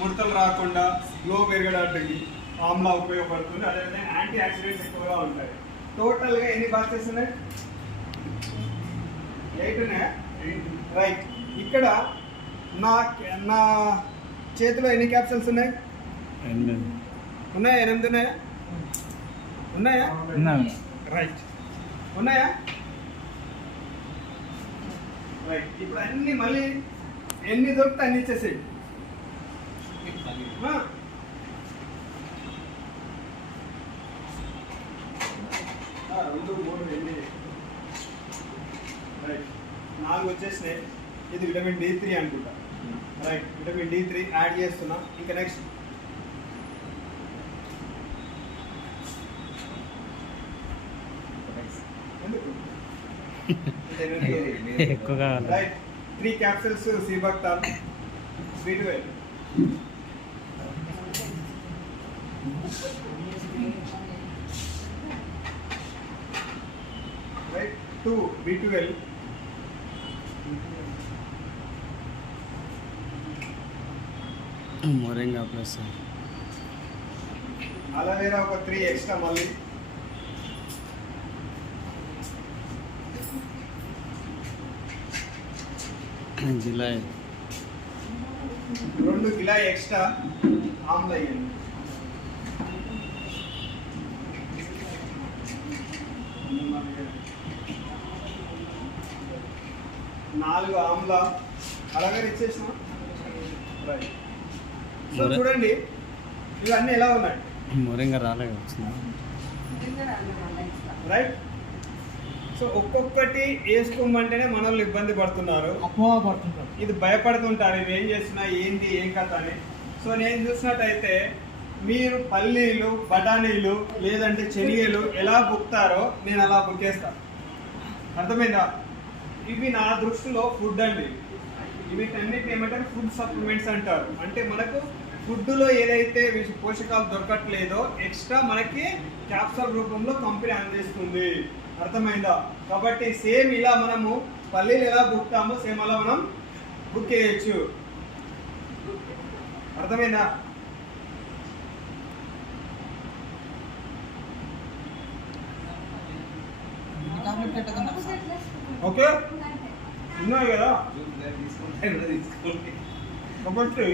ముడతలు రాకుండా గ్లో పెరగడానికి ఆమ్లా ఉపయోగపడుతుంది. అదేవిధంగా యాంటీ ఆక్సిడెంట్స్ ఎక్కువగా ఉంటాయి. టోటల్గా ఎన్ని బాక్సెస్ ఉన్నాయి? 8 ఉన్నాయా? రైట్. ఇక్కడ నా చేతిలో ఎన్ని క్యాప్సూల్స్ ఉన్నాయి? 8 ఉన్నాయా? 8 ఉన్నాయా? ఉన్నాయా? రైట్. ఉన్నాయా? రైట్. ఇప్పుడు అన్ని మళ్ళీ ఎన్ని దొరికితే అన్ని ఇచ్చేసేయి. 2, 3, 8. రైట్. 4 వచ్చేసినాయి. ఇది విటమిన్ D3 అనుకుంటా. రైట్. విటమిన్ D3 యాడ్ చేస్తున్నా. ఇంకా నెక్స్ట్ ఎక్కువగా రైట్. 3 క్యాప్సూల్స్ సిబక్టాల్ B12. Right. 2 B12. Moringa plus aloe vera ఒక 3 ఎక్స్ట్రా మళ్ళీ. జిలాయ్ 2 గిలాయ్ ఎక్స్ట్రా ఆమ్లా వేయండి. నాలుగు ఆమ్లా అలోవేరా ఇచ్చేసిన. రైట్. సో చూడండి ఇవన్నీ ఎలా ఉన్నాయి? మొరింగా రాలే వచ్చింది. రైట్. సో ఒక్కొక్కటి వేసుకోమంటేనే మన వాళ్ళు ఇబ్బంది పడుతున్నారు, ఇది భయపడుతుంటారు, ఇవి ఏం చేస్తున్నా ఏంది ఏం కథ అని. సో నేను చూసినట్టయితే మీరు పల్లీలు, బఠానీలు లేదంటే శనగలు ఎలా బుక్తారో నేను అలా బుక్కేస్తాను. అర్థమైందా? ఇవి నా దృష్టిలో ఫుడ్ అండి. వీటన్నిటిని ఏమంటారు? ఫుడ్ సప్లిమెంట్స్ అంటారు. అంటే మనకు ఫుడ్లో ఏదైతే పోషకాలు దొరకట్లేదో ఎక్స్ట్రా మనకి క్యాప్సూల్ రూపంలో కంపెనీ అందిస్తుంది. అర్థమైందా? కాబట్టి సేమ్ ఇలా మనము పల్లీలు ఎలా బుక్తామో సేమ్ అలా మనం బుక్ చేయొచ్చు. అర్థమైందా? ఓకే, ఉన్నాయి కదా. కాబట్టి